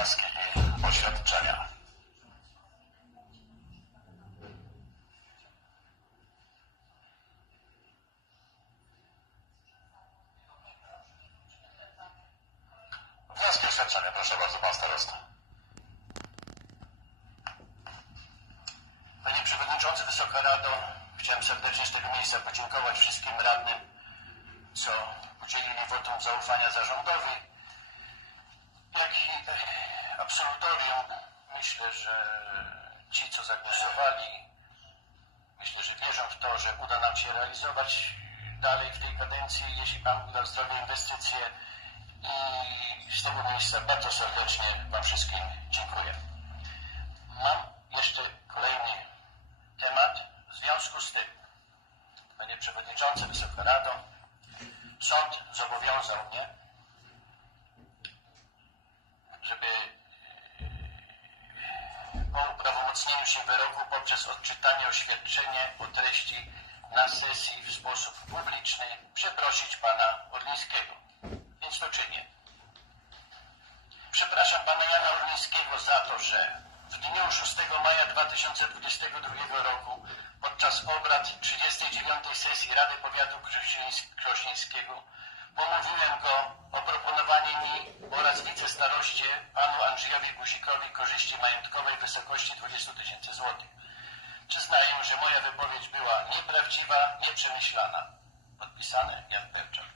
pasterskiego oświadczenia Wnioski oświadczenia, proszę bardzo, pan starosta. Panie Przewodniczący, Wysoka Rado, chciałem serdecznie z tego miejsca podziękować wszystkim radnym, co udzielili wotum zaufania zarządowi. Że ci, co zagłosowali, myślę, że wierzą w to, że uda nam się realizować dalej w tej kadencji, jeśli Pan uda zdrowie inwestycje i z tego miejsca bardzo serdecznie Wam wszystkim dziękuję. Mam jeszcze kolejny temat w związku z tym. Panie Przewodniczący, Wysoka Rado, sąd zobowiązał mnie, po uprawomocnieniu się wyroku poprzez odczytanie oświadczenia o treści na sesji w sposób publiczny przeprosić pana Orlińskiego. Więc to czynię. Przepraszam pana Jana Orlińskiego za to, że w dniu 6 maja 2022 roku podczas obrad 39 sesji Rady Powiatu Krośnieńs- Krośnieńskiego pomówiłem go o proponowanie mi oraz wicestaroście panu Guzikowi korzyści majątkowej w wysokości 20 tysięcy złotych. Przyznaję, że moja wypowiedź była nieprawdziwa, nieprzemyślana. Podpisane Jan Perczak.